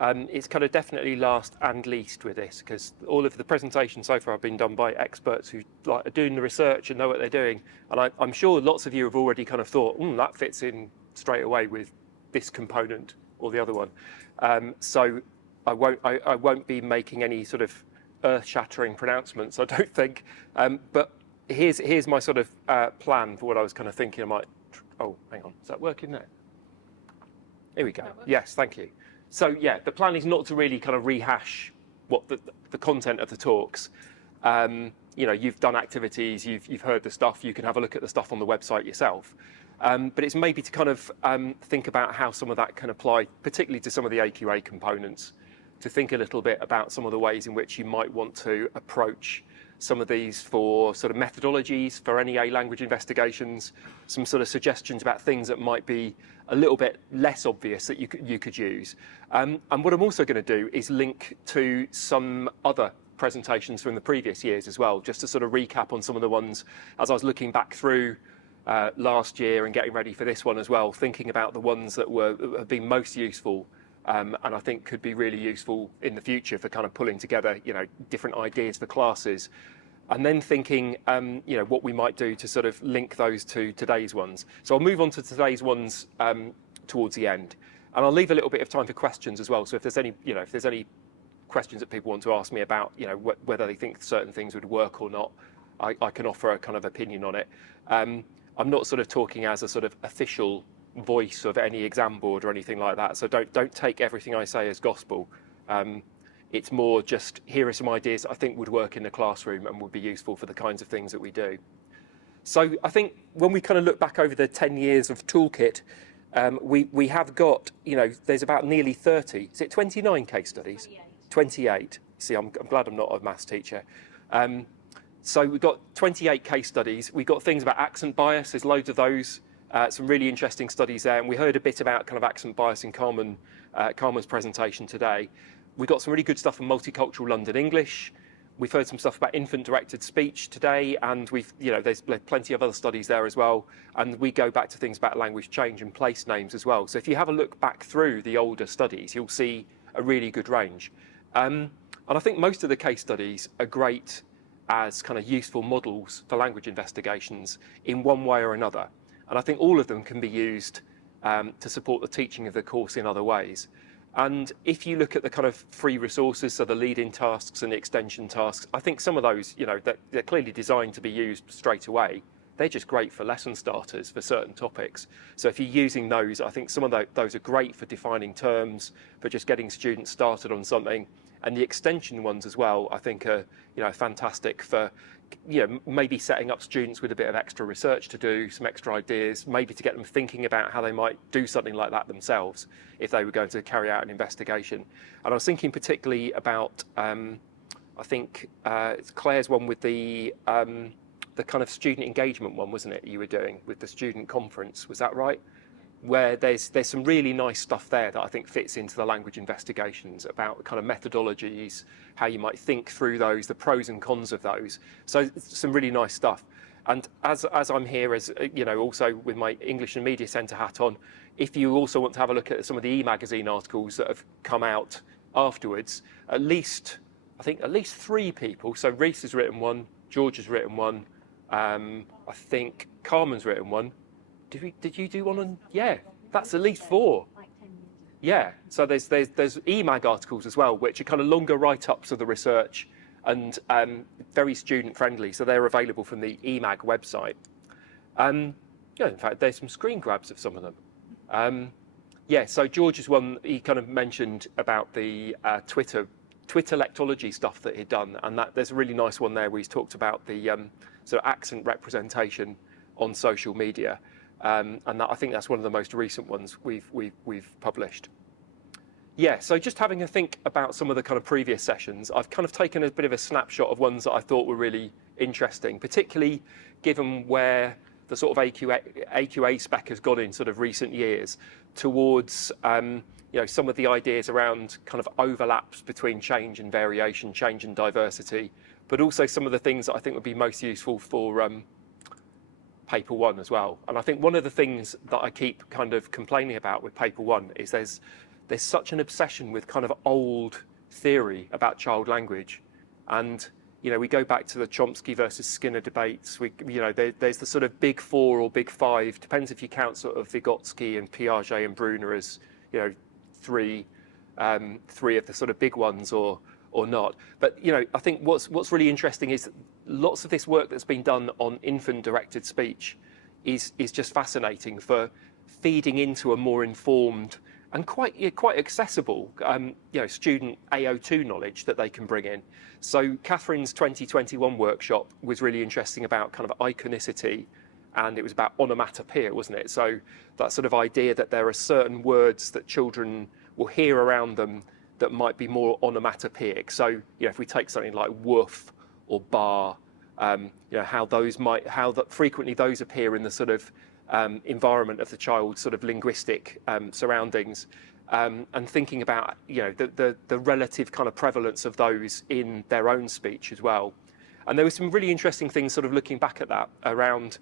It's kind of definitely last and least with this, because all of the presentations so far have been done by experts who are doing the research and know what they're doing. And I'm sure lots of you have already kind of thought, that fits in straight away with this component or the other one. So I won't be making any sort of earth-shattering pronouncements, I don't think. But here's my sort of plan for what I was kind of thinking. I might. Oh, hang on. Is that working there? Here we go. Yes, thank you. So yeah, the plan is not to really kind of rehash what the content of the talks. You've done activities, you've heard the stuff. You can have a look at the stuff on the website yourself. But it's maybe to kind of think about how some of that can apply, particularly to some of the AQA components, to think a little bit about some of the ways in which you might want to approach some of these for sort of methodologies for NEA language investigations, some sort of suggestions about things that might be a little bit less obvious that you could use. And what I'm also going to do is link to some other presentations from the previous years as well, just to sort of recap on some of the ones as I was looking back through last year and getting ready for this one as well, thinking about the ones that have been most useful and I think could be really useful in the future for kind of pulling together, different ideas for classes, and then thinking, what we might do to sort of link those to today's ones. So I'll move on to today's ones towards the end, and I'll leave a little bit of time for questions as well. So if there's any, questions that people want to ask me about, whether they think certain things would work or not, I can offer a kind of opinion on it. I'm not sort of talking as a sort of official voice of any exam board or anything like that, so don't take everything I say as gospel. It's more just, here are some ideas that I think would work in the classroom and would be useful for the kinds of things that we do. So I think when we kind of look back over the 10 years of Toolkit, we have got, there's about nearly 30, is it 29 case studies? 28. See, I'm glad I'm not a maths teacher. So we've got 28 case studies. We've got things about accent bias, there's loads of those. Some really interesting studies there, and we heard a bit about kind of accent bias in Carmen's presentation today. We've got some really good stuff on multicultural London English. We've heard some stuff about infant-directed speech today, and there's plenty of other studies there as well. And we go back to things about language change and place names as well. So if you have a look back through the older studies, you'll see a really good range. And I think most of the case studies are great as kind of useful models for language investigations in one way or another. And I think all of them can be used to support the teaching of the course in other ways. And if you look at the kind of free resources, so the lead-in tasks and the extension tasks, I think some of those, they're clearly designed to be used straight away. They're just great for lesson starters for certain topics. So if you're using those, I think some of those are great for defining terms, for just getting students started on something. And the extension ones as well, I think are, fantastic for, maybe setting up students with a bit of extra research to do, some extra ideas, maybe to get them thinking about how they might do something like that themselves if they were going to carry out an investigation. And I was thinking particularly about, I think it's Claire's one with the kind of student engagement one, wasn't it, you were doing with the student conference, was that right? Where there's some really nice stuff there that I think fits into the language investigations about kind of methodologies, how you might think through those, the pros and cons of those. So some really nice stuff. And as I'm here, as also with my English and Media Centre hat on, if you also want to have a look at some of the e-magazine articles that have come out afterwards, I think at least 3 people. So Reese has written one, George has written one, I think Carmen's written one. Did you do one on? Yeah, that's at least 4. Yeah, so there's EMAG articles as well, which are kind of longer write-ups of the research and very student-friendly. So they're available from the EMAG website. In fact, there's some screen grabs of some of them. Yeah, so George's one, he kind of mentioned about the Twitter lectology stuff that he'd done, and there's a really nice one there where he's talked about the sort of accent representation on social media. And I think that's one of the most recent ones we've published. Yeah, so just having a think about some of the kind of previous sessions, I've kind of taken a bit of a snapshot of ones that I thought were really interesting, particularly given where the sort of AQA spec has gone in sort of recent years towards some of the ideas around kind of overlaps between change and variation, change and diversity, but also some of the things that I think would be most useful for paper 1 as well. And I think one of the things that I keep kind of complaining about with paper 1 is there's there's such an obsession with kind of old theory about child language. And, you know, we go back to the Chomsky versus Skinner debates. There's the sort of big four or big five, depends if you count sort of Vygotsky and Piaget and Bruner as, you know, three of the sort of big ones or not. But, you know, I think what's really interesting is that lots of this work that's been done on infant-directed speech is just fascinating for feeding into a more informed and quite accessible, student AO2 knowledge that they can bring in. So Catherine's 2021 workshop was really interesting about kind of iconicity, and it was about onomatopoeia, wasn't it? So that sort of idea that there are certain words that children will hear around them that might be more onomatopoeic. So, you know, if we take something like woof or bar, frequently those appear in the sort of environment of the child's sort of linguistic surroundings, and thinking about, you know, the relative kind of prevalence of those in their own speech as well. And there were some really interesting things sort of looking back at that around,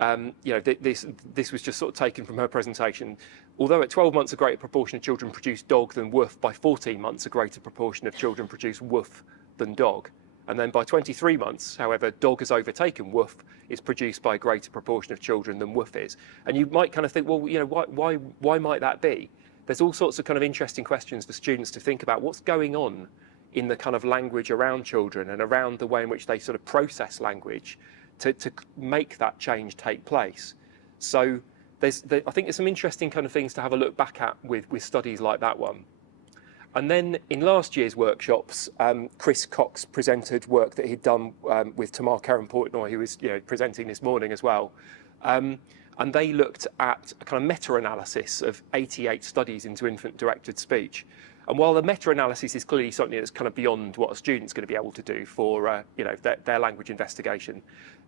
this was just sort of taken from her presentation. Although at 12 months a greater proportion of children produce dog than woof, by 14 months a greater proportion of children produce woof than dog. And then by 23 months, however, dog has overtaken woof is produced by a greater proportion of children than woof is. And you might kind of think, well, you know, why might that be? There's all sorts of kind of interesting questions for students to think about. What's going on in the kind of language around children and around the way in which they sort of process language to make that change take place? So I think there's some interesting kind of things to have a look back at with studies like that one. And then in last year's workshops, Chris Cox presented work that he'd done with Tamar Karen-Portnoy, who was, you know, presenting this morning as well. And they looked at a kind of meta-analysis of 88 studies into infant-directed speech. And while the meta-analysis is clearly something that's kind of beyond what a student's going to be able to do for their language investigation,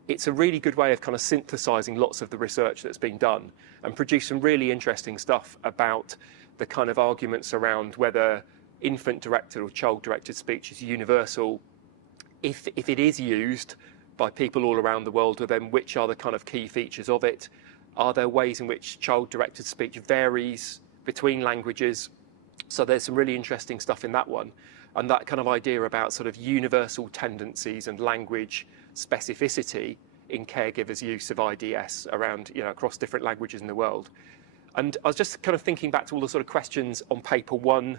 it's a really good way of kind of synthesising lots of the research that's been done and produce some really interesting stuff about the kind of arguments around whether infant-directed or child-directed speech is universal. If it is used by people all around the world, then which are the kind of key features of it? Are there ways in which child-directed speech varies between languages? So there's some really interesting stuff in that one. And that kind of idea about sort of universal tendencies and language specificity in caregivers' use of IDS around, you know, across different languages in the world. And I was just kind of thinking back to all the sort of questions on paper one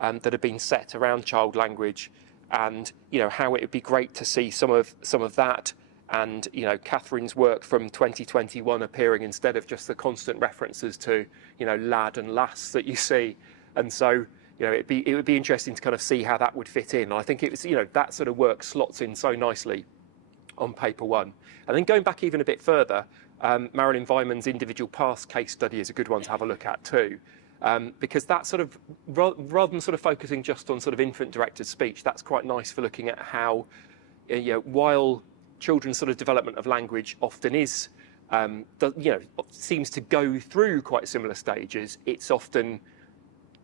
that have been set around child language, and, you know, how it would be great to see some of that, and, you know, Catherine's work from 2021 appearing instead of just the constant references to, you know, lad and lass that you see. And so, you know, it would be interesting to kind of see how that would fit in. And I think it was, you know, that sort of work slots in so nicely on paper one. And then going back even a bit further, Marilyn Vyman's individual paths case study is a good one to have a look at too, because that sort of, rather than sort of focusing just on sort of infant-directed speech, that's quite nice for looking at how, you know, while children's sort of development of language often is, seems to go through quite similar stages, it's often,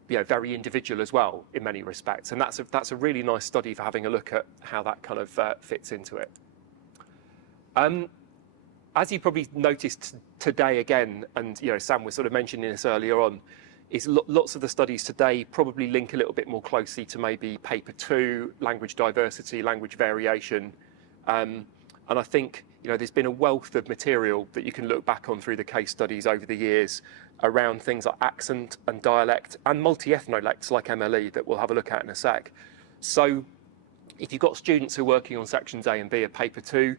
you know, very individual as well in many respects. And that's a really nice study for having a look at how that kind of fits into it. As you probably noticed today again, and, you know, Sam was sort of mentioning this earlier on, is lots of the studies today probably link a little bit more closely to maybe paper 2, language diversity, language variation. And I think, you know, there's been a wealth of material that you can look back on through the case studies over the years around things like accent and dialect and multi-ethnolects like MLE that we'll have a look at in a sec. So if you've got students who are working on sections A and B of paper 2,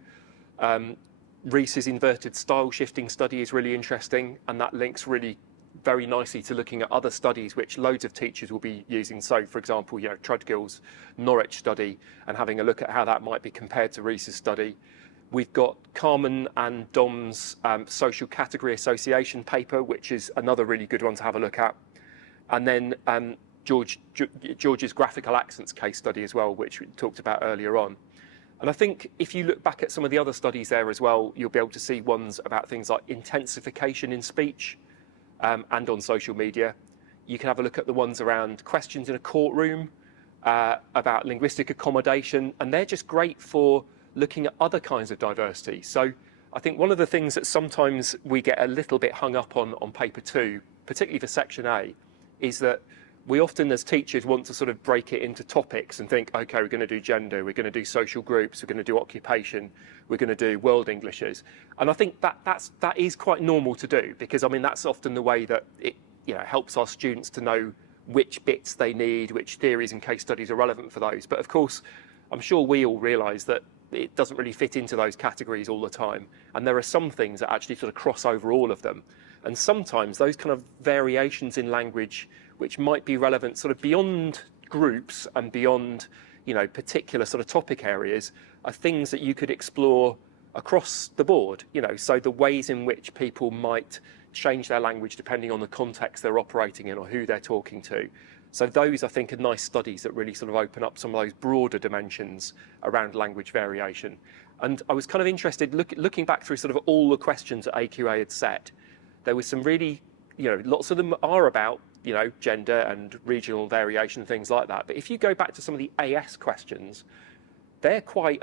Rees's inverted style shifting study is really interesting, and that links really very nicely to looking at other studies which loads of teachers will be using. So, for example, you know, Trudgill's Norwich study, and having a look at how that might be compared to Rees's study. We've got Carmen and Dom's social category association paper, which is another really good one to have a look at. And then George's graphical accents case study as well, which we talked about earlier on. And I think if you look back at some of the other studies there as well, you'll be able to see ones about things like intensification in speech and on social media. You can have a look at the ones around questions in a courtroom, about linguistic accommodation, and they're just great for looking at other kinds of diversity. So I think one of the things that sometimes we get a little bit hung up on paper 2, particularly for section A, is that we often as teachers want to sort of break it into topics and think, okay, we're going to do gender, we're going to do social groups, we're going to do occupation, we're going to do world Englishes. And I think that is quite normal to do, because I mean, that's often the way that it, you know, helps our students to know which bits they need, which theories and case studies are relevant for those. But of course, I'm sure we all realise that it doesn't really fit into those categories all the time. And there are some things that actually sort of cross over all of them. And sometimes those kind of variations in language, which might be relevant sort of beyond groups and beyond, you know, particular sort of topic areas, are things that you could explore across the board. You know, so the ways in which people might change their language depending on the context they're operating in or who they're talking to. So those, I think, are nice studies that really sort of open up some of those broader dimensions around language variation. And I was kind of interested, looking back through sort of all the questions that AQA had set, there was some really, you know, lots of them are about, you know, gender and regional variation, things like that. But if you go back to some of the AS questions, they're quite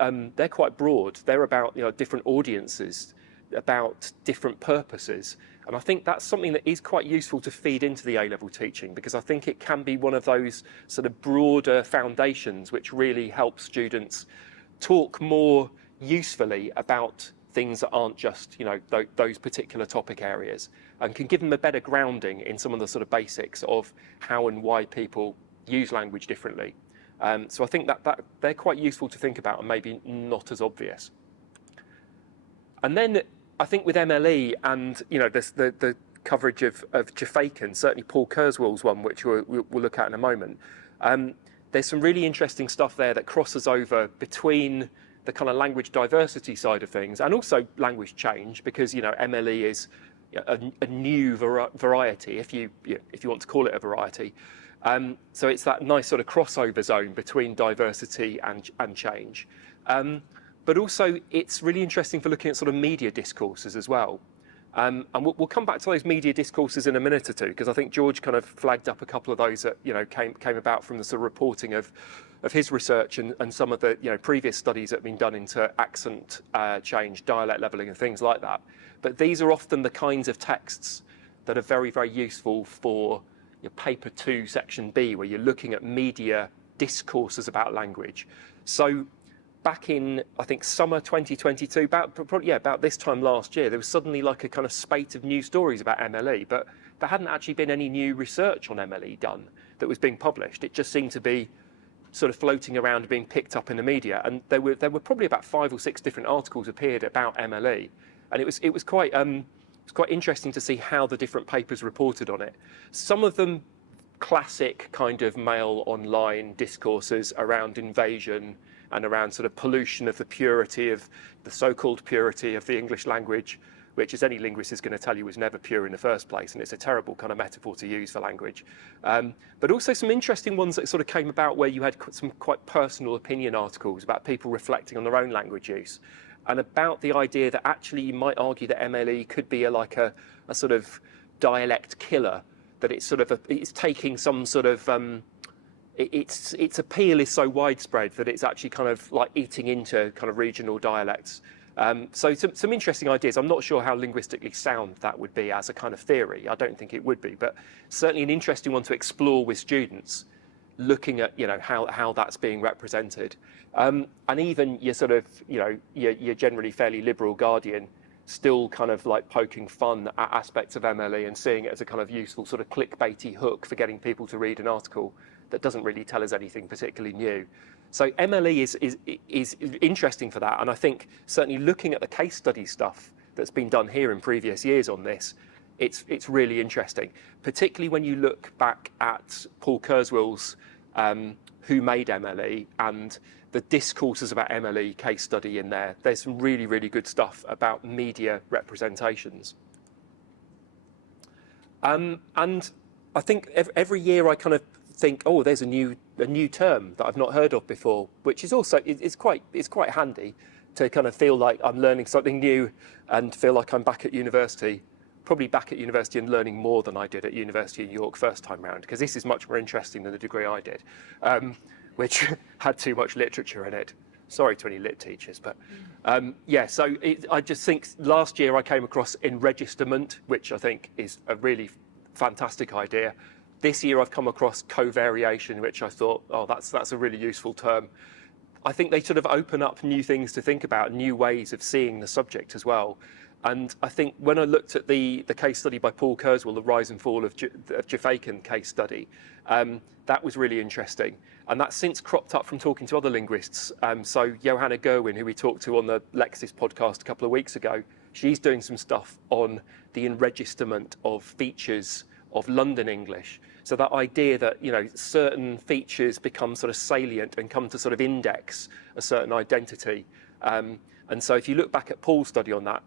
broad. They're about, you know, different audiences, about different purposes. And I think that's something that is quite useful to feed into the A-level teaching, because I think it can be one of those sort of broader foundations which really help students talk more usefully about things that aren't just, you know, those particular topic areas, and can give them a better grounding in some of the sort of basics of how and why people use language differently. So I think that they're quite useful to think about and maybe not as obvious. And then I think with MLE and, you know, the coverage of Jafakan, certainly Paul Kurzweil's one, which we'll look at in a moment, there's some really interesting stuff there that crosses over between the kind of language diversity side of things and also language change, because, you know, MLE is a new variety, if you want to call it a variety. So it's that nice sort of crossover zone between diversity and change. But also it's really interesting for looking at sort of media discourses as well. And we'll come back to those media discourses in a minute or two, because I think George kind of flagged up a couple of those that, you know, came about from the sort of reporting of his research and some of the, you know, previous studies that have been done into accent change, dialect levelling and things like that. But these are often the kinds of texts that are very, very useful for your paper 2, section B, where you're looking at media discourses about language. So back in, I think, summer 2022, about this time last year, there was suddenly like a kind of spate of new stories about MLE, but there hadn't actually been any new research on MLE done that was being published. It just seemed to be sort of floating around, being picked up in the media, and there were probably about 5 or 6 different articles appeared about MLE, and it was quite interesting to see how the different papers reported on it. Some of them classic kind of male online discourses around invasion and around sort of pollution of the purity of the so-called purity of the English language, which, as any linguist is going to tell you, was never pure in the first place, and it's a terrible kind of metaphor to use for language. But also some interesting ones that sort of came about where you had some quite personal opinion articles about people reflecting on their own language use, and about the idea that actually you might argue that MLE could be like a sort of dialect killer, that it's sort of it's taking some sort of its appeal is so widespread that it's actually kind of like eating into kind of regional dialects. So some interesting ideas. I'm not sure how linguistically sound that would be as a kind of theory. I don't think it would be, but certainly an interesting one to explore with students, looking at, you know, how that's being represented. And even your sort of, you know, your generally fairly liberal Guardian still kind of like poking fun at aspects of MLE and seeing it as a kind of useful sort of clickbaity hook for getting people to read an article that doesn't really tell us anything particularly new. So MLE is interesting for that, and I think certainly looking at the case study stuff that's been done here in previous years on this, it's really interesting, particularly when you look back at Paul Kurzweil's Who Made MLE and the discourses about MLE case study in there. There's some really, really good stuff about media representations. And I think every year I kind of think, oh, there's a new term that I've not heard of before, which is also it's quite handy to kind of feel like I'm learning something new and feel like I'm back at university, probably back at university and learning more than I did at university in York first time round, because this is much more interesting than the degree I did, which had too much literature in it. Sorry to any lit teachers, but yeah, so I just think last year I came across enregisterment, which I think is a really fantastic idea. This year I've come across covariation, which I thought, oh, that's a really useful term. I think they sort of open up new things to think about, new ways of seeing the subject as well. And I think when I looked at the case study by Paul Kurzweil, the rise and fall of Jafaican case study, that was really interesting. And that's since cropped up from talking to other linguists. So Johanna Gerwin, who we talked to on the Lexis podcast a couple of weeks ago, she's doing some stuff on the enregisterment of features of London English. So that idea that, you know, certain features become sort of salient and come to sort of index a certain identity. And so if you look back at Paul's study on that,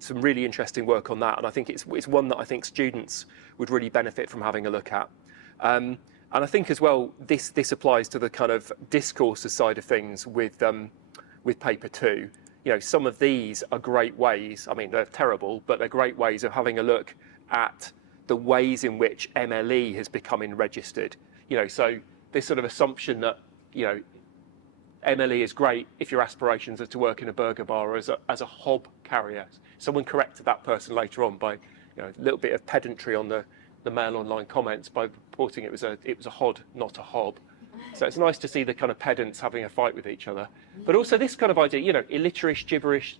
some really interesting work on that. And I think it's one that I think students would really benefit from having a look at. And I think as well, this applies to the kind of discourses side of things with paper 2. You know, some of these are great ways, I mean, they're terrible, but they're great ways of having a look at the ways in which MLE has become registered. You know, so this sort of assumption that, you know, MLE is great if your aspirations are to work in a burger bar or as a hob carrier. Someone corrected that person later on by, you know, a little bit of pedantry on the Mail Online comments by reporting it was a hod, not a hob. So it's nice to see the kind of pedants having a fight with each other. But also this kind of idea, you know, illiterate gibberish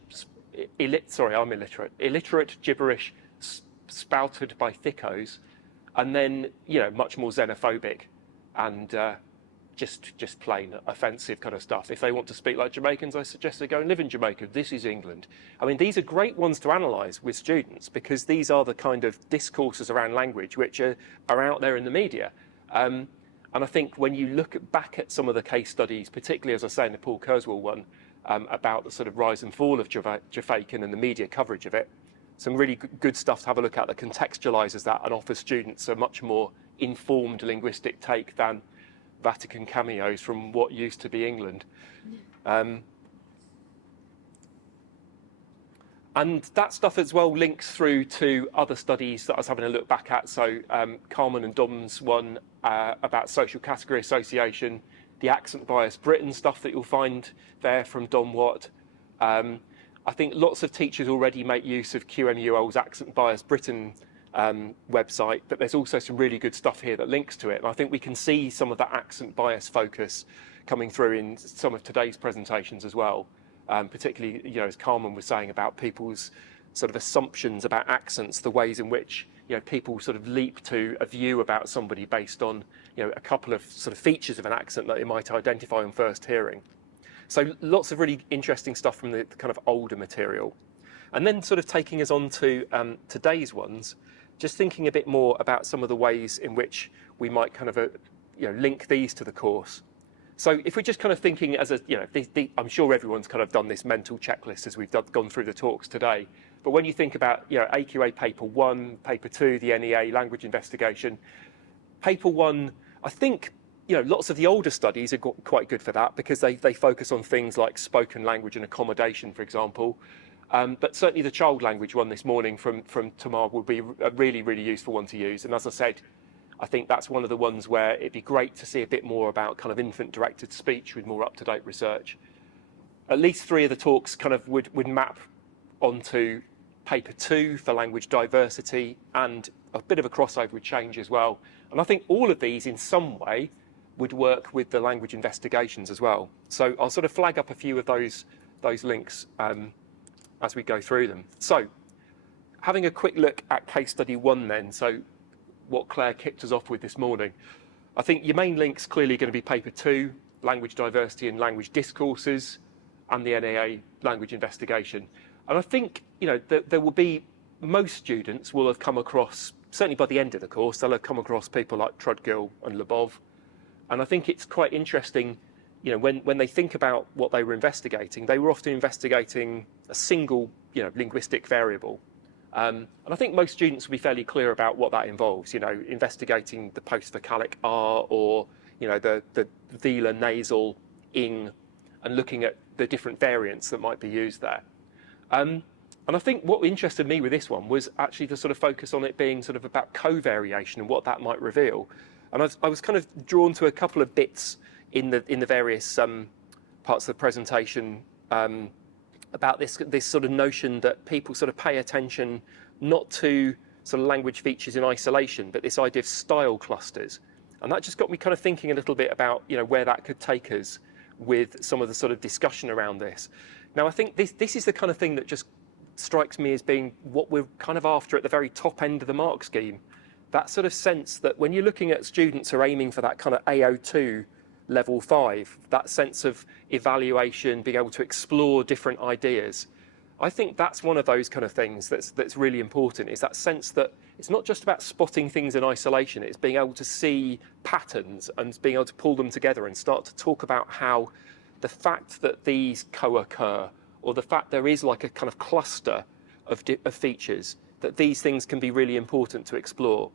spouted by thickos, and then, you know, much more xenophobic and just plain offensive kind of stuff. If they want to speak like Jamaicans, I suggest they go and live in Jamaica. This is England. I mean, these are great ones to analyse with students because these are the kind of discourses around language which are out there in the media. And I think when you look back at some of the case studies, particularly, as I say, in the Paul Kurzweil one, about the sort of rise and fall of Jafaican and the media coverage of it, some really good stuff to have a look at that contextualises that and offers students a much more informed linguistic take than Vatican cameos from what used to be England. And that stuff as well links through to other studies that I was having a look back at. So Carmen and Dom's one about social category association, the accent bias Britain stuff that you'll find there from Dom Watt. I think lots of teachers already make use of QNUL's Accent Bias Britain website, but there's also some really good stuff here that links to it. And I think we can see some of that accent bias focus coming through in some of today's presentations as well. Particularly, you know, as Carmen was saying about people's sort of assumptions about accents, the ways in which, you know, people sort of leap to a view about somebody based on, you know, a couple of sort of features of an accent that they might identify on first hearing. So lots of really interesting stuff from the kind of older material. And then sort of taking us on to today's ones, just thinking a bit more about some of the ways in which we might kind of, you know, link these to the course. So if we're just kind of thinking as a, you know, I'm sure everyone's kind of done this mental checklist as we've gone through the talks today. But when you think about, you know, AQA Paper 1, Paper 2, the NEA, language investigation, Paper 1, I think, you know, lots of the older studies are quite good for that because they focus on things like spoken language and accommodation, for example. But certainly the child language one this morning from Tamar will be a really, really useful one to use. And as I said, I think that's one of the ones where it'd be great to see a bit more about kind of infant-directed speech with more up-to-date research. At least 3 of the talks kind of would map onto Paper 2 for language diversity and a bit of a crossover with change as well. And I think all of these in some way would work with the language investigations as well. So I'll sort of flag up a few of those links as we go through them. So having a quick look at case study 1 then, so what Claire kicked us off with this morning. I think your main link's clearly going to be Paper 2, language diversity and language discourses, and the NAA language investigation. And I think, you know, there will be, most students will have come across, certainly by the end of the course, they'll have come across people like Trudgill and Lebov. And I think it's quite interesting, you know, when they think about what they were investigating, they were often investigating a single, you know, linguistic variable. And I think most students will be fairly clear about what that involves, you know, investigating the post-vocalic R or, you know, the velar nasal ing and looking at the different variants that might be used there. And I think what interested me with this one was actually the sort of focus on it being sort of about covariation and what that might reveal. And I was kind of drawn to a couple of bits in the various parts of the presentation about this sort of notion that people sort of pay attention not to sort of language features in isolation, but this idea of style clusters. And that just got me kind of thinking a little bit about, where that could take us with some of the sort of discussion around this. Now, I think this is the kind of thing that just strikes me as being what we're kind of after at the very top end of the mark scheme. That sort of sense that when you're looking at students who are aiming for that kind of AO2 level 5, that sense of evaluation, being able to explore different ideas, I think that's one of those kind of things that's really important, is that sense that it's not just about spotting things in isolation, it's being able to see patterns and being able to pull them together and start to talk about how the fact that these co-occur, or the fact there is like a kind of cluster of features, that these things can be really important to explore.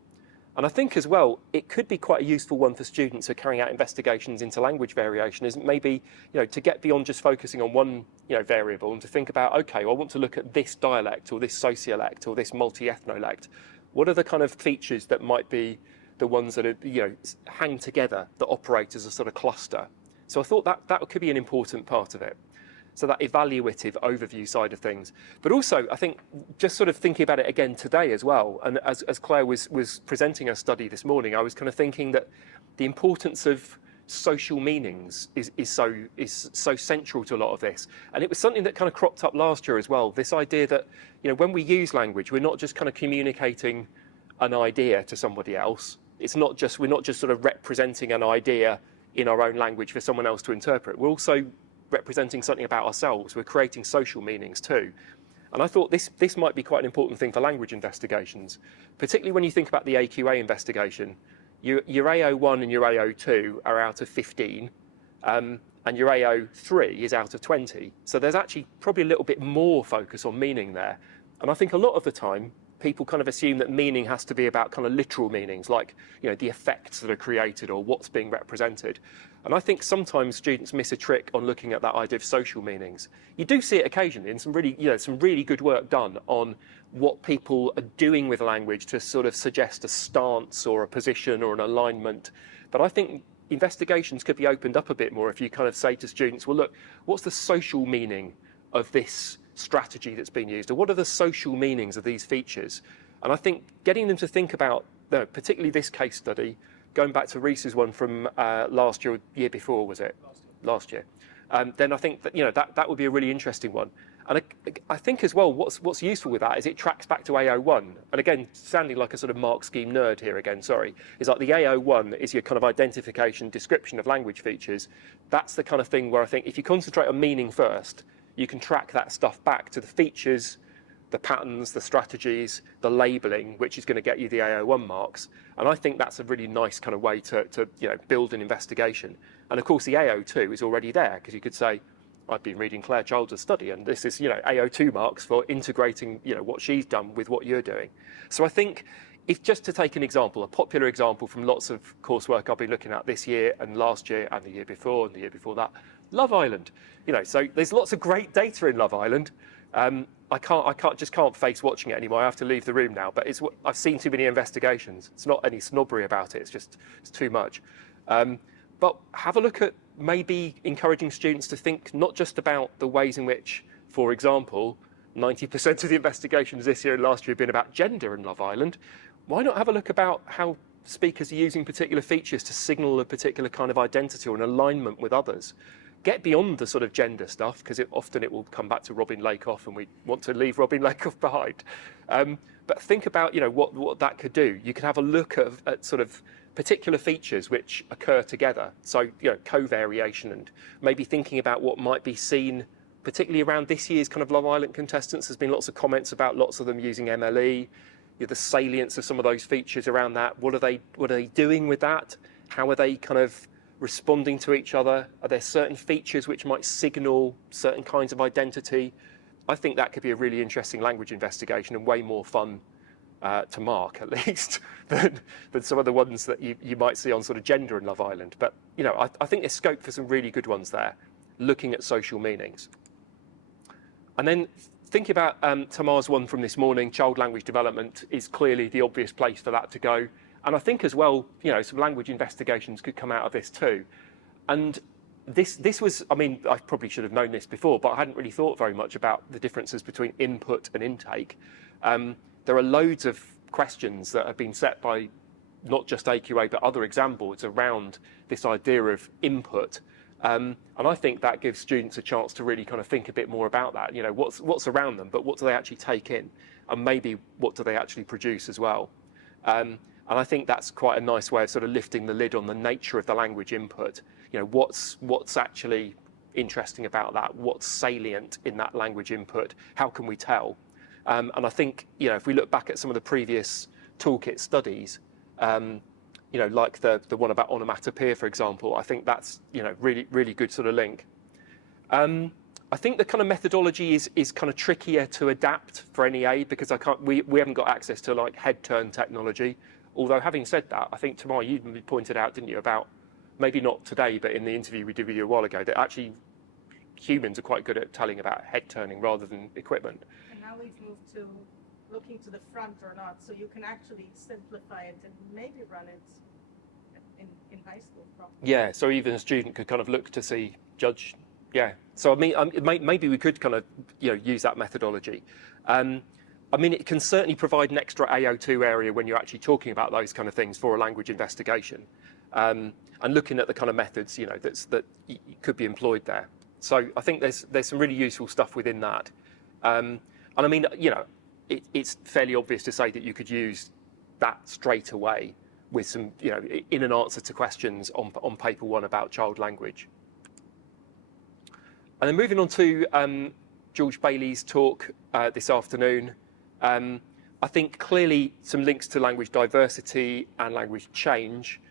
And I think as well, it could be quite a useful one for students who are carrying out investigations into language variation, is maybe, to get beyond just focusing on one, variable, and to think about, okay, well, I want to look at this dialect or this sociolect or this multi-ethnolect. What are the kind of features that might be the ones that are, hang together, that operate as a sort of cluster? So I thought that could be an important part of it. So that evaluative overview side of things. But also, I think, just sort of thinking about it again today as well, and as Claire was presenting her study this morning, I was kind of thinking that the importance of social meanings is so central to a lot of this. And it was something that kind of cropped up last year as well, this idea that, when we use language, we're not just kind of communicating an idea to somebody else. We're not just sort of representing an idea in our own language for someone else to interpret. We're also representing something about ourselves. We're creating social meanings too. And I thought this might be quite an important thing for language investigations, particularly when you think about the AQA investigation. Your AO1 and your AO2 are out of 15, and your AO3 is out of 20. So there's actually probably a little bit more focus on meaning there. And I think a lot of the time, people kind of assume that meaning has to be about kind of literal meanings, like, the effects that are created or what's being represented. And I think sometimes students miss a trick on looking at that idea of social meanings. You do see it occasionally in some really good work done on what people are doing with language to sort of suggest a stance or a position or an alignment. But I think investigations could be opened up a bit more if you kind of say to students, well, look, what's the social meaning of this strategy that's been used, or what are the social meanings of these features? And I think getting them to think about, particularly this case study, going back to Reese's one from last year or year before, was it? Last year. Then I think that that would be a really interesting one. And I think as well, what's useful with that is it tracks back to AO1. And again, sounding like a sort of mark scheme nerd here again, sorry, is like the AO1 is your kind of identification, description of language features. That's the kind of thing where I think if you concentrate on meaning first, you can track that stuff back to the features, the patterns, the strategies, the labelling, which is going to get you the AO1 marks. And I think that's a really nice kind of way to build an investigation. And of course, the AO2 is already there, because you could say, I've been reading Claire Childers' study, and this is AO2 marks for integrating what she's done with what you're doing. So I think, if just to take an example, a popular example from lots of coursework I've been looking at this year and last year and the year before and the year before that, Love Island. So there's lots of great data in Love Island. I just can't face watching it anymore. I have to leave the room now. But I've seen too many investigations. It's not any snobbery about it. It's too much. But have a look at maybe encouraging students to think not just about the ways in which, for example, 90% of the investigations this year and last year have been about gender in Love Island. Why not have a look about how speakers are using particular features to signal a particular kind of identity or an alignment with others? Get beyond the sort of gender stuff, because often it will come back to Robin Lakoff, and we want to leave Robin Lakoff behind. But think about what that could do. You could have a look at sort of particular features which occur together. So covariation, and maybe thinking about what might be seen, particularly around this year's kind of Love Island contestants. There's been lots of comments about lots of them using MLE. The salience of some of those features around that. What are they doing with that? How are they kind of responding to each other? Are there certain features which might signal certain kinds of identity? I think that could be a really interesting language investigation, and way more fun to mark, at least, than some of the ones that you might see on sort of gender in Love Island. But I think there's scope for some really good ones there, looking at social meanings. And then thinking about Tamar's one from this morning, child language development is clearly the obvious place for that to go. And I think as well, some language investigations could come out of this too. And this was, I mean, I probably should have known this before, but I hadn't really thought very much about the differences between input and intake. There are loads of questions that have been set by not just AQA but other exam boards around this idea of input. And I think that gives students a chance to really kind of think a bit more about that. You know, what's around them, but what do they actually take in, and maybe what do they actually produce as well. And I think that's quite a nice way of sort of lifting the lid on the nature of the language input. You know, what's actually interesting about that? What's salient in that language input? How can we tell? And I think, you know, if we look back at some of the previous toolkit studies, you know, like the one about onomatopoeia, for example, I think that's, you know, really good sort of link. I think the kind of methodology is kind of trickier to adapt for NEA because we haven't got access to like head turn technology. Although having said that, I think Tamar, you pointed out, didn't you, about maybe not today, but in the interview we did with you a while ago, that actually humans are quite good at telling about head turning rather than equipment. And now we've moved to looking to the front or not, so you can actually simplify it and maybe run it in high school probably. Yeah, so even a student could kind of look to see, judge. Yeah, so I mean, maybe we could kind of, you know, use that methodology. I mean, it can certainly provide an extra AO2 area when you're actually talking about those kind of things for a language investigation, and looking at the kind of methods, you know, that could be employed there. So I think there's some really useful stuff within that. And I mean, you know, it's fairly obvious to say that you could use that straight away with some, you know, in an answer to questions on paper 1 about child language. And then moving on to George Bailey's talk this afternoon, I think clearly some links to language diversity and language change.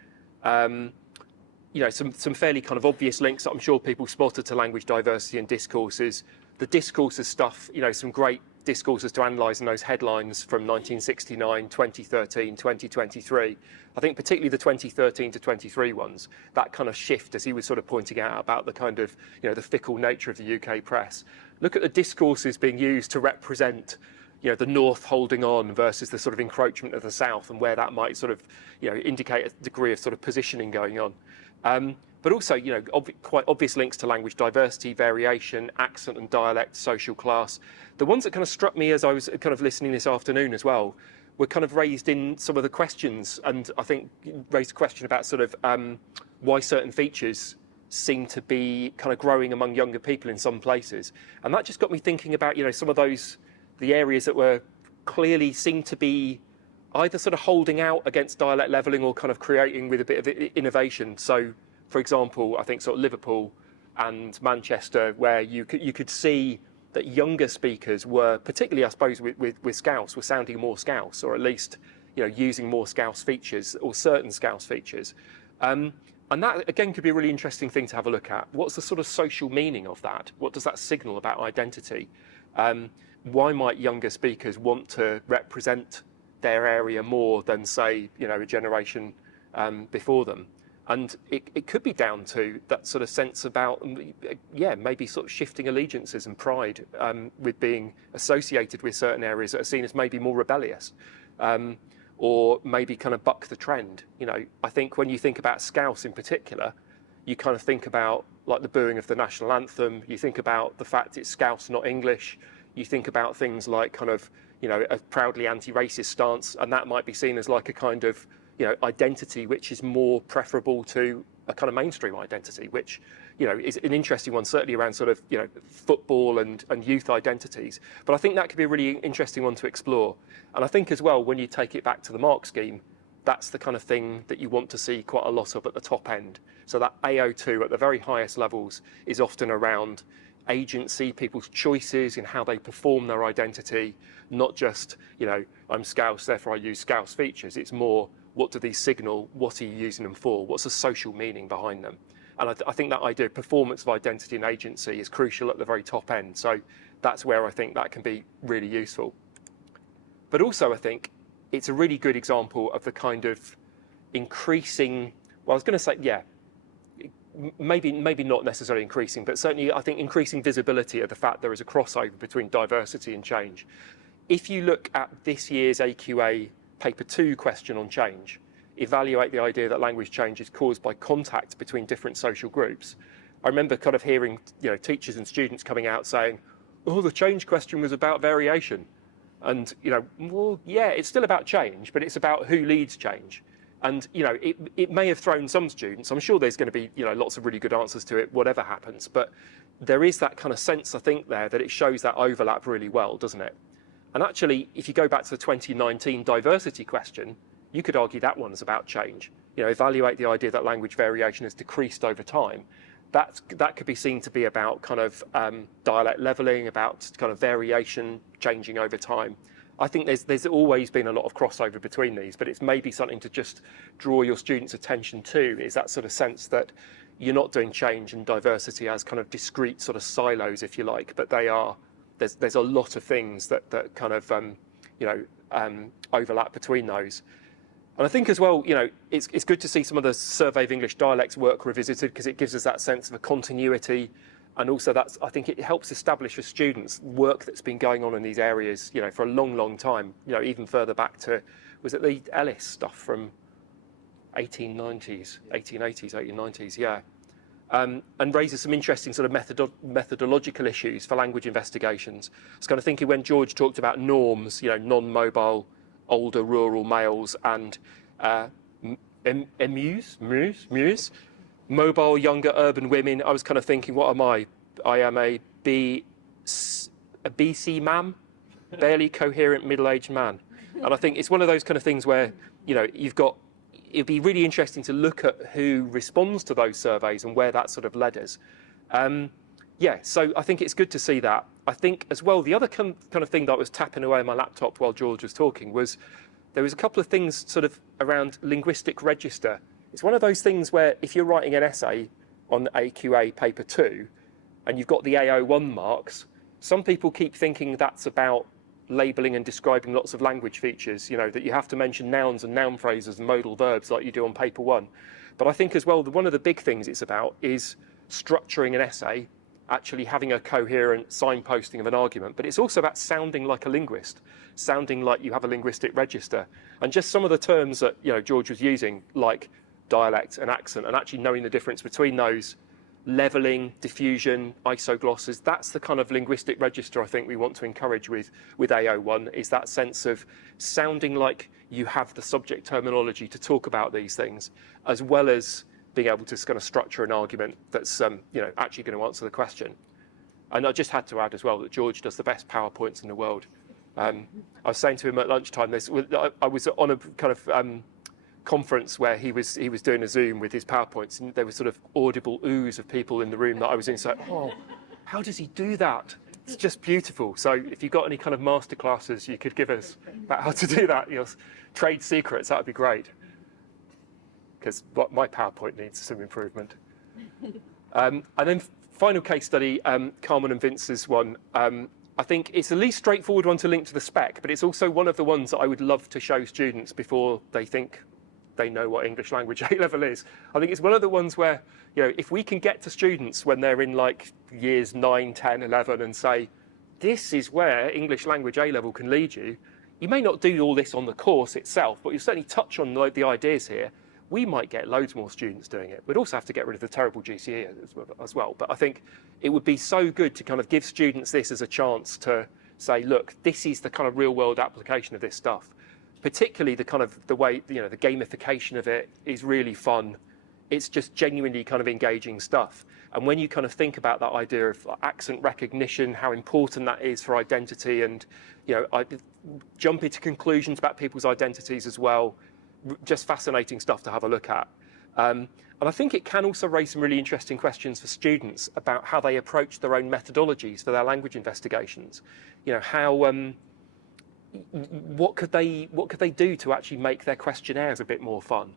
You know, some fairly kind of obvious links that I'm sure people spotted to language diversity and discourses. The discourses stuff, you know, some great discourses to analyse in those headlines from 1969, 2013, 2023. I think particularly the 2013 to 23 ones, that kind of shift, as he was sort of pointing out about the kind of, you know, the fickle nature of the UK press. Look at the discourses being used to represent, you know, the North holding on versus the sort of encroachment of the South, and where that might sort of, you know, indicate a degree of sort of positioning going on. But also, you know, quite obvious links to language diversity, variation, accent and dialect, social class. The ones that kind of struck me as I was kind of listening this afternoon as well were kind of raised in some of the questions, and I think raised a question about sort of why certain features seem to be kind of growing among younger people in some places. And that just got me thinking about, you know, some of those, the areas that were clearly seemed to be either sort of holding out against dialect levelling or kind of creating with a bit of innovation. So, for example, I think sort of Liverpool and Manchester, where you could see that younger speakers were, particularly I suppose with Scouse, were sounding more Scouse, or at least, you know, using more Scouse features or certain Scouse features. And that again could be a really interesting thing to have a look at. What's the sort of social meaning of that? What does that signal about identity? Why might younger speakers want to represent their area more than, say, you know, a generation before them? And it could be down to that sort of sense about, yeah, maybe sort of shifting allegiances and pride with being associated with certain areas that are seen as maybe more rebellious, or maybe kind of buck the trend. You know, I think when you think about Scouse in particular, you kind of think about like the booing of the national anthem. You think about the fact it's Scouse, not English. You think about things like kind of, you know, a proudly anti-racist stance, and that might be seen as like a kind of, you know, identity which is more preferable to a kind of mainstream identity, which, you know, is an interesting one, certainly around sort of, you know, football and youth identities. But I think that could be a really interesting one to explore. And I think as well, when you take it back to the mark scheme, that's the kind of thing that you want to see quite a lot of at the top end. So that AO2 at the very highest levels is often around agency, people's choices in how they perform their identity, not just, you know, I'm Scouse, therefore I use Scouse features. It's more, what do these signal? What are you using them for? What's the social meaning behind them? And I think that idea of performance of identity and agency is crucial at the very top end. So that's where I think that can be really useful. But also I think it's a really good example of the kind of increasing, well, I was going to say, yeah, maybe not necessarily increasing, but certainly I think increasing visibility of the fact there is a crossover between diversity and change. If you look at this year's AQA Paper 2 question on change, evaluate the idea that language change is caused by contact between different social groups. I remember kind of hearing, you know, teachers and students coming out saying, oh, the change question was about variation. And, well, yeah, it's still about change, but it's about who leads change. And, it may have thrown some students. I'm sure there's going to be, lots of really good answers to it, whatever happens. But there is that kind of sense, I think, there that it shows that overlap really well, doesn't it? And actually, if you go back to the 2019 diversity question, you could argue that one's about change. Evaluate the idea that language variation has decreased over time. That could be seen to be about kind of dialect levelling, about kind of variation changing over time. I think there's always been a lot of crossover between these, but it's maybe something to just draw your students' attention to, is that sort of sense that you're not doing change and diversity as kind of discrete sort of silos, if you like, but they are. There's a lot of things that kind of overlap between those. And I think as well, it's good to see some of the Survey of English Dialects work revisited, because it gives us that sense of a continuity. And also I think it helps establish for students work that's been going on in these areas, for a long, long time, even further back to, was it the Ellis stuff from 1880s, 1890s, yeah. And raises some interesting sort of methodological issues for language investigations. I was kind of thinking when George talked about norms, non-mobile, older rural males, and muse, mobile younger urban women. I was kind of thinking, what am I? I am a BC man, barely coherent middle-aged man. And I think it's one of those kind of things where, it'd be really interesting to look at who responds to those surveys and where that sort of led us. So I think it's good to see that. I think as well, the other kind of thing that was tapping away on my laptop while George was talking was there was a couple of things sort of around linguistic register. It's one of those things where if you're writing an essay on AQA paper 2 and you've got the AO1 marks, some people keep thinking that's about labelling and describing lots of language features, that you have to mention nouns and noun phrases and modal verbs like you do on paper 1. But I think as well, one of the big things it's about is structuring an essay, actually having a coherent signposting of an argument, but it's also about sounding like a linguist, sounding like you have a linguistic register. And just some of the terms that George was using, like dialect and accent, and actually knowing the difference between those, levelling, diffusion, isoglosses, that's the kind of linguistic register I think we want to encourage with AO1, is that sense of sounding like you have the subject terminology to talk about these things, as well as being able to kind of structure an argument that's actually going to answer the question. And I just had to add as well that George does the best PowerPoints in the world. I was saying to him at lunchtime, I was on a kind of conference where he was doing a Zoom with his PowerPoints, and there was sort of audible oohs of people in the room that I was in. So, how does he do that? It's just beautiful. So if you've got any kind of masterclasses you could give us about how to do that, trade secrets, that would be great. Because my PowerPoint needs some improvement. And then final case study, Carmen and Vince's one. I think it's the least straightforward one to link to the spec, but it's also one of the ones that I would love to show students before they think they know what English language A-level is. I think it's one of the ones where, if we can get to students when they're in like years 9, 10, 11 and say, this is where English language A-level can lead you. You may not do all this on the course itself, but you certainly touch on the ideas here. We might get loads more students doing it. We'd also have to get rid of the terrible GCE as well. But I think it would be so good to kind of give students this as a chance to say, look, this is the kind of real world application of this stuff. Particularly the way, the gamification of it is really fun. It's just genuinely kind of engaging stuff. And when you kind of think about that idea of accent recognition, how important that is for identity, and I jump into conclusions about people's identities as well. Just fascinating stuff to have a look at. And I think it can also raise some really interesting questions for students about how they approach their own methodologies for their language investigations. What could they do to actually make their questionnaires a bit more fun?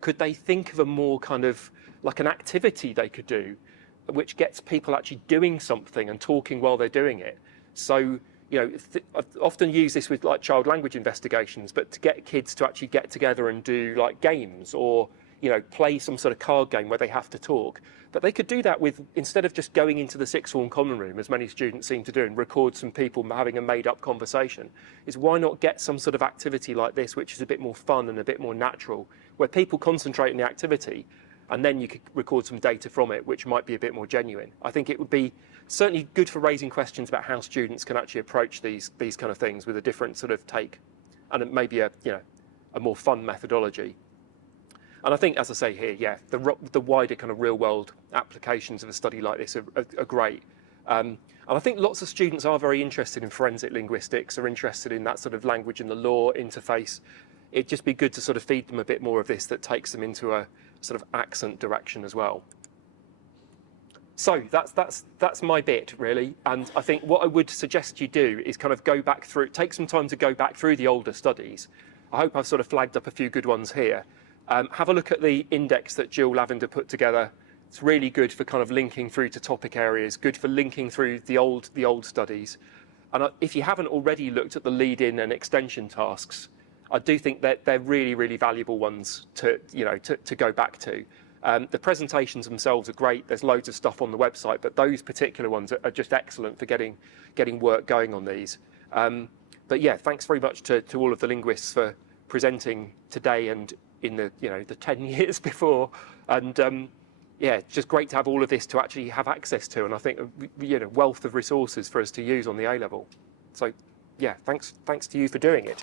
Could they think of a more kind of like an activity they could do, which gets people actually doing something and talking while they're doing it? So, I've often used this with like child language investigations, but to get kids to actually get together and do like games or, play some sort of card game where they have to talk. But they could do that with, instead of just going into the sixth form common room, as many students seem to do, and record some people having a made up conversation, is why not get some sort of activity like this, which is a bit more fun and a bit more natural, where people concentrate on the activity and then you could record some data from it, which might be a bit more genuine. I think it would be certainly good for raising questions about how students can actually approach these kind of things with a different sort of take, and maybe a more fun methodology. And I think, as I say here, yeah, the wider kind of real-world applications of a study like this are great. And I think lots of students are very interested in forensic linguistics, are interested in that sort of language and the law interface. It'd just be good to sort of feed them a bit more of this that takes them into a sort of accent direction as well. So that's my bit, really. And I think what I would suggest you do is kind of go back through, take some time to go back through the older studies. I hope I've sort of flagged up a few good ones here. Have a look at the index that Jill Lavender put together. It's really good for kind of linking through to topic areas, good for linking through the old studies. And if you haven't already looked at the lead-in and extension tasks, I do think that they're really, really valuable ones to go back to. The presentations themselves are great. There's loads of stuff on the website, but those particular ones are just excellent for getting work going on these. But yeah, thanks very much to all of the linguists for presenting today and in the 10 years before. And yeah, it's just great to have all of this to actually have access to, and I think wealth of resources for us to use on the A level. So yeah, thanks to you for doing it.